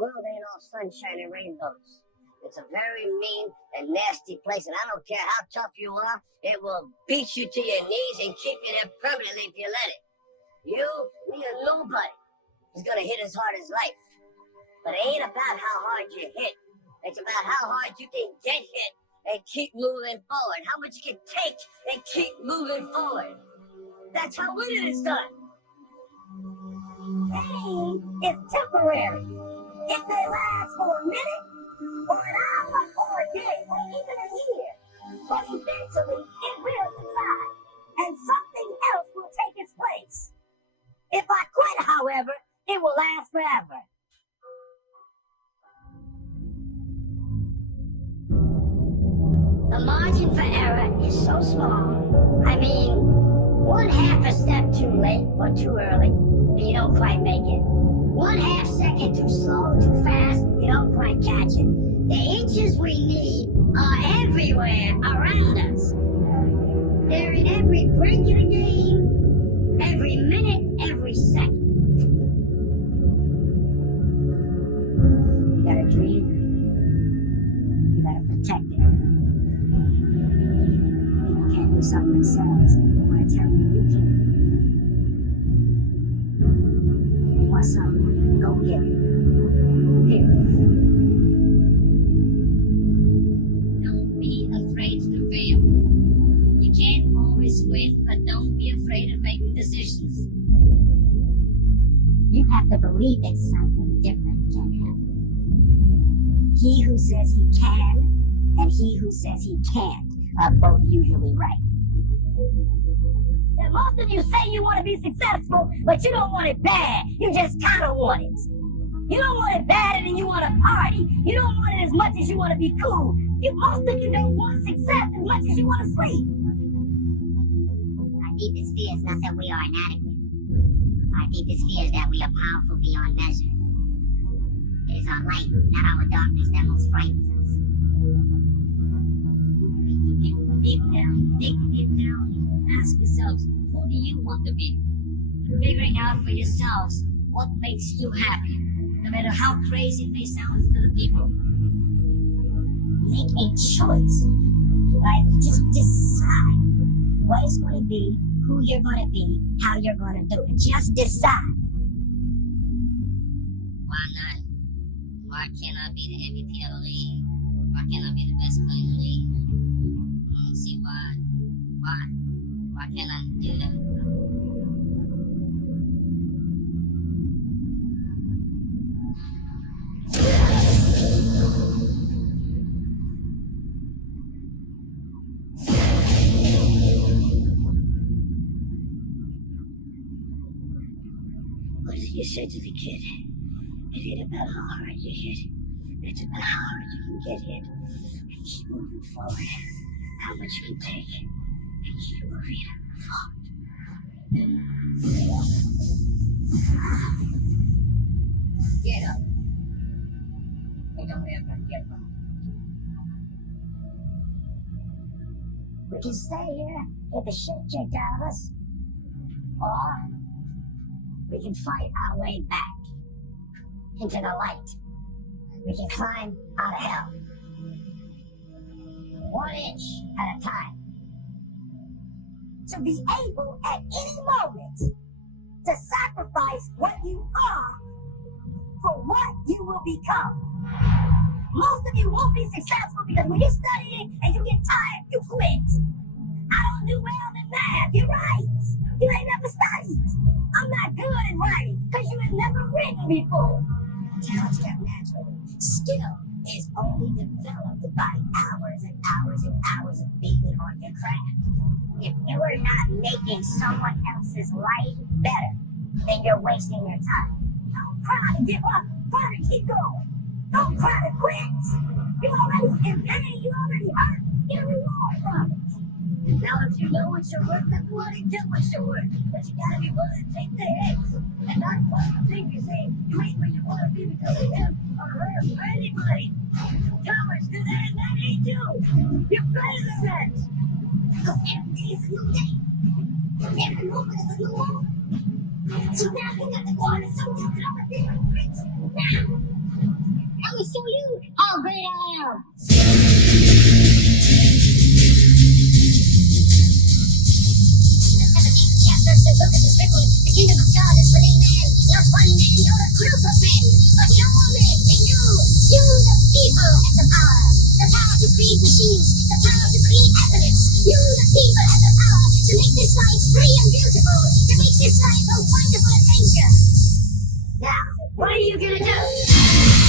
world ain't all sunshine and rainbows. It's a very mean and nasty place, and I don't care how tough you are, it will beat you to your knees and keep you there permanently if you let it. You, me, or nobody is gonna hit as hard as life. But it ain't about how hard you hit. It's about how hard you can get hit and keep moving forward. How much you can take and keep moving forward. That's how winning is done. Pain is temporary. It may last for a minute, or an hour, or a day, or even a year. But eventually, it will subside, and something else will take its place. If I quit, however, it will last forever. The margin for error is so small. I mean, 1/2 step too late or too early, you don't quite make it. 1/2 second too slow, too fast, you don't quite catch it. The inches we need are everywhere around us. They're in every break in the game, every minute, every second. You got a dream, you gotta protect it. People can't do something themselves. They wanna tell you can't. You want something, go get it. Don't be afraid to fail. You can't always win, but don't be afraid of making decisions. You have to believe that something different can happen. He who says he can and he who says he can't are both usually right. And most of you say you want to be successful, but you don't want it bad. You just kind of want it. You don't want it bad and you want to party. You don't want it as much as you want to be cool. Most of you don't want success as much as you want to sleep. Our deepest fear is not that we are inadequate. Our deepest fear is that we are powerful beyond measure. It is our light, not our darkness, that most frightens us. Deep down, ask yourselves, who do you want to be? Figuring out for yourselves what makes you happy, no matter how crazy it may sound to the people. Make a choice. Like, just decide what it's going to be, who you're going to be, how you're going to do it. Just decide. Why not? Why can't I be the MVP of the league? Why can't I be the best player in the league? I don't see why. Why can't I do that? What did you say to the kid? It ain't about how hard you hit. It's about how hard you can get hit. And keep moving forward. How much you can take. And keep moving forward. Get up. And don't ever give up. We can stay here, get the shit kicked out of us. Or we can fight our way back into the light. We can climb out of hell. 1 inch at a time. To be able at any moment to sacrifice what you are for what you will become. Most of you won't be successful because when you're studying and you get tired, you quit. I don't do well in math. You're right. You ain't never studied. I'm not good at writing because you have never written before. Talent's kept naturally. Skill is only developed by hours and hours and hours of being on your craft. If you are not making someone else's life better, then you're wasting your time. Don't cry to give up. Cry to keep going. Don't cry to quit. You're already in pain. You already hurt. Get a reward from it. Now, if you know what you're worth, then go out and get what you're worth. But you gotta be willing to take the hits. And not follow people say you ain't where you want to be because of him or her or anybody. Cowards do that and that ain't you. You're better than that. Because every day is a new day. Every moment is a new moment. So now you got to go on and show you that I'm a different bitch. Now. now. Chapter says, look at this record. The kingdom of God is within man. Not one man, nor a group of men, but your woman and you, the people, have the power. The power to create machines, the power to create evidence. You, the people, have the power to make this life free and beautiful, to make this life a wonderful adventure. Now, what are you gonna do?